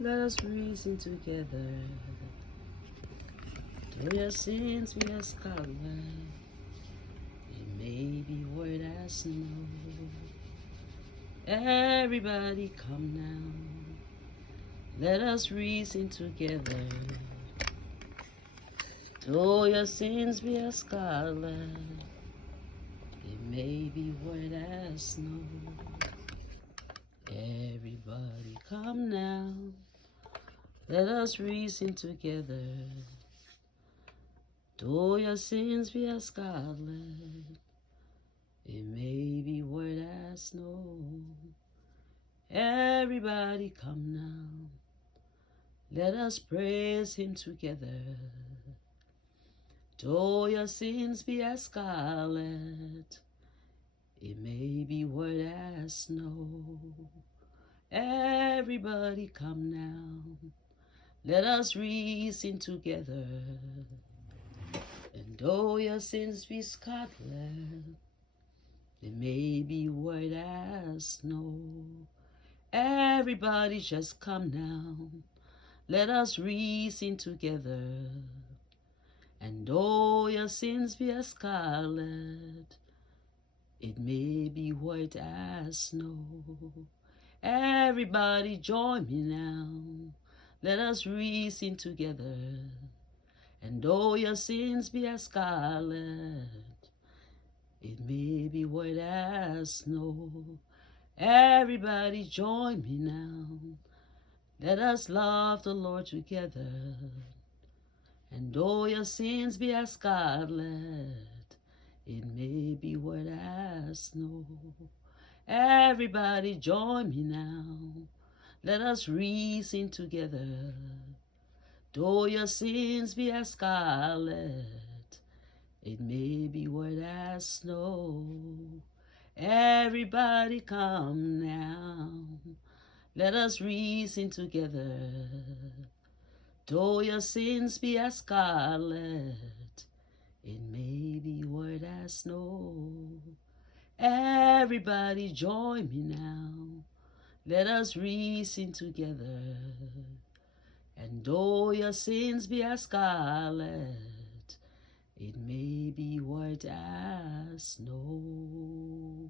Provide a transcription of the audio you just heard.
Let us reason together. Though your sins be as scarlet, it may be white as snow. Everybody come now. Let us reason together. Though your sins be as scarlet, it may be white as snow. Everybody come now. Let us reason together. Though your sins be as scarlet, it may be white as snow. Everybody come now. Let us praise him together. Though your sins be as scarlet, it may be white as snow. Everybody come now. Let us reason together. And though your sins be scarlet, they may be white as snow. Everybody just come now. Let us reason together. And though your sins be as scarlet, it may be white as snow. Everybody join me now. Let us reason together. And though your sins be as scarlet, it may be white as snow. Everybody join me now. Let us love the Lord together. And though your sins be as scarlet, it may be white as snow. Everybody join me now. Let us reason together. Though your sins be as scarlet, it may be white as snow. Everybody come now. Let us reason together. Though your sins be as scarlet, it may be white as snow. Everybody join me now. Let us reason together. And though your sins be as scarlet, it may be white as snow.